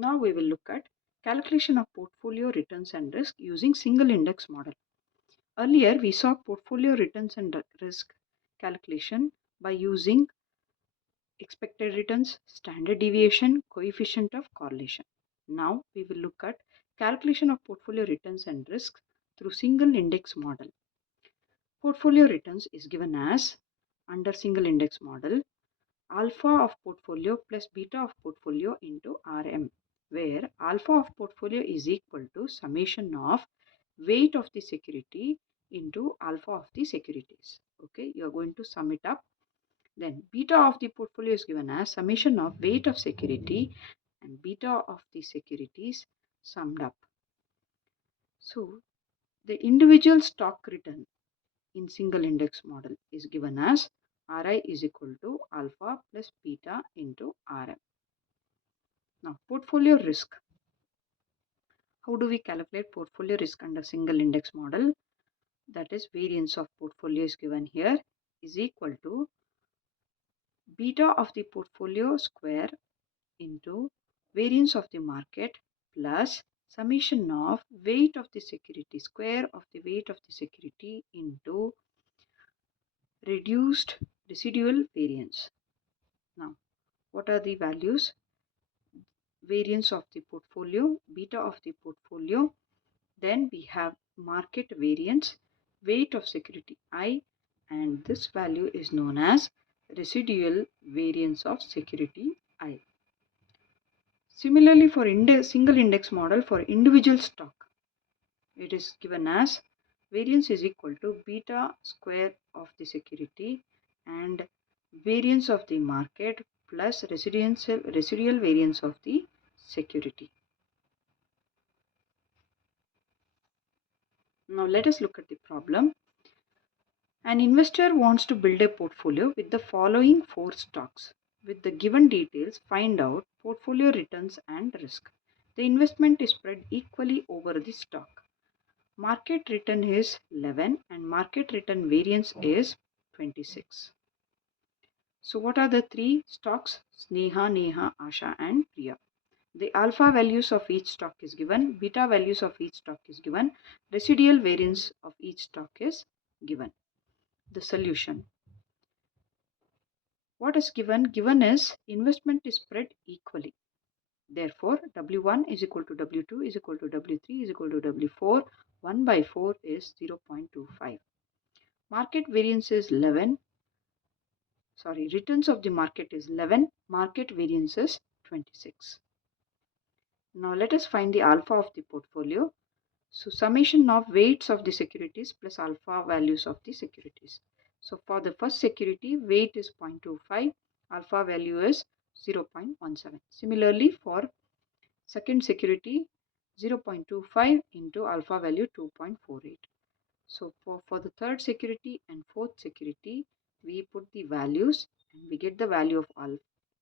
Now we will look at calculation of portfolio returns and risk using single index model. Earlier we saw portfolio returns and risk calculation by using expected returns, standard deviation, coefficient of correlation. Now we will look at calculation of portfolio returns and risks through single index model. Portfolio returns is given as, under single index model, alpha of portfolio plus beta of portfolio into RM, where alpha of portfolio is equal to summation of weight of the security into alpha of the securities. Okay, you are going to sum it up. Then beta of the portfolio is given as summation of weight of security and beta of the securities summed up. So the individual stock return in single index model is given as Ri is equal to alpha plus beta into Rm. Now portfolio risk. How do we calculate portfolio risk under single index model? That is, variance of portfolio is given here is equal to beta of the portfolio square into variance of the market plus summation of weight of the security, square of the weight of the security into reduced residual variance. Now what are the values? Variance of the portfolio, beta of the portfolio, then we have market variance, weight of security I, and this value is known as residual variance of security I. Similarly, for single index model for individual stock, it is given as variance is equal to beta square of the security and variance of the market plus residual variance of the security. Now let us look at the problem. An investor wants to build a portfolio with the following 4 stocks. With the given details, find out portfolio returns and risk. The investment is spread equally over the stock. Market return is 11 and market return variance is 26. So what are the 3 stocks? Sneha, Neha, Asha and Priya. The alpha values of each stock is given, beta values of each stock is given, residual variance of each stock is given. The solution. What is given? Given is investment is spread equally. Therefore, W1 is equal to W2 is equal to W3 is equal to W4. 1 by 4 is 0.25. Market variance is 11. Returns of the market is 11. Market variance is 26. Now let us find the alpha of the portfolio. So summation of weights of the securities plus alpha values of the securities. So for the first security, weight is 0.25, alpha value is 0.17. Similarly, for second security, 0.25 into alpha value 2.48. So for the third security and fourth security, we put the values and we get the value of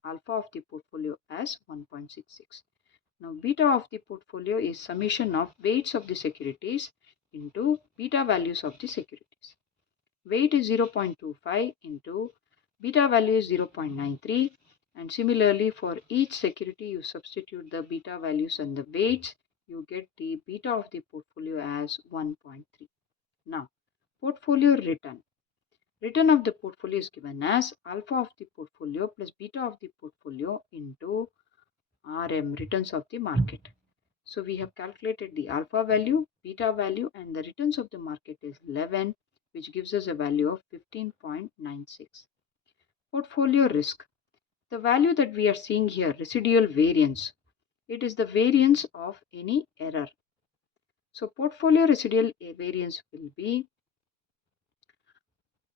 alpha of the portfolio as 1.66. Now beta of the portfolio is summation of weights of the securities into beta values of the securities. Weight is 0.25 into beta value is 0.93, and similarly for each security you substitute the beta values and the weights, you get the beta of the portfolio as 1.3. Now portfolio return. Return of the portfolio is given as alpha of the portfolio plus beta of the portfolio into RM, returns of the market. So we have calculated the alpha value, beta value, and the returns of the market is 11, which gives us a value of 15.96. Portfolio risk. The value that we are seeing here, residual variance, it is the variance of any error. So portfolio residual variance will be,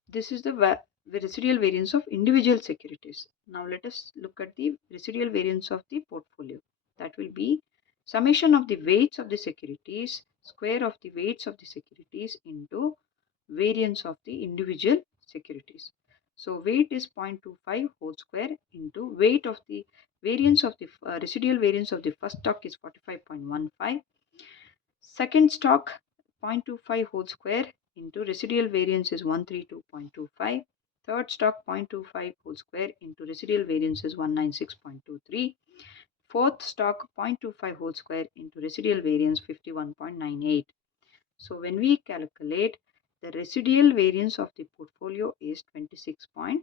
this is the residual variance of individual securities. Now let us look at the residual variance of the portfolio. That will be summation of the weights of the securities, square of the weights of the securities into variance of the individual securities. So weight is 0.25 whole square into weight of the variance of the residual variance of the first stock is 45.15. Second stock 0.25 whole square into residual variance is 132.25. Third stock 0.25 whole square into residual variance is 196.23. Fourth stock 0.25 whole square into residual variance 51.98. So when we calculate, the residual variance of the portfolio is 26.6.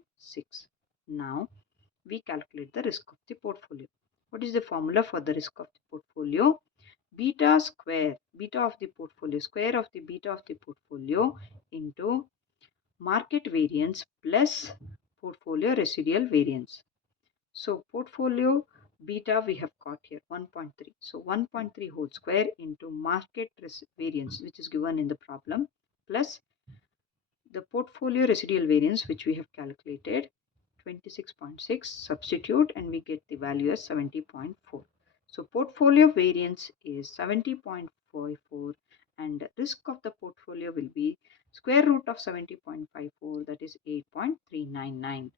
Now we calculate the risk of the portfolio. What is the formula for the risk of the portfolio? Beta square, beta of the portfolio, square of the beta of the portfolio into market variance plus portfolio residual variance. So portfolio beta we have got here 1.3. So 1.3 whole square into market variance, which is given in the problem, plus the portfolio residual variance, which we have calculated 26.6. Substitute and we get the value as 70.4. So portfolio variance is 70.54 and risk of the portfolio will be square root of 70.54, that is 8.399.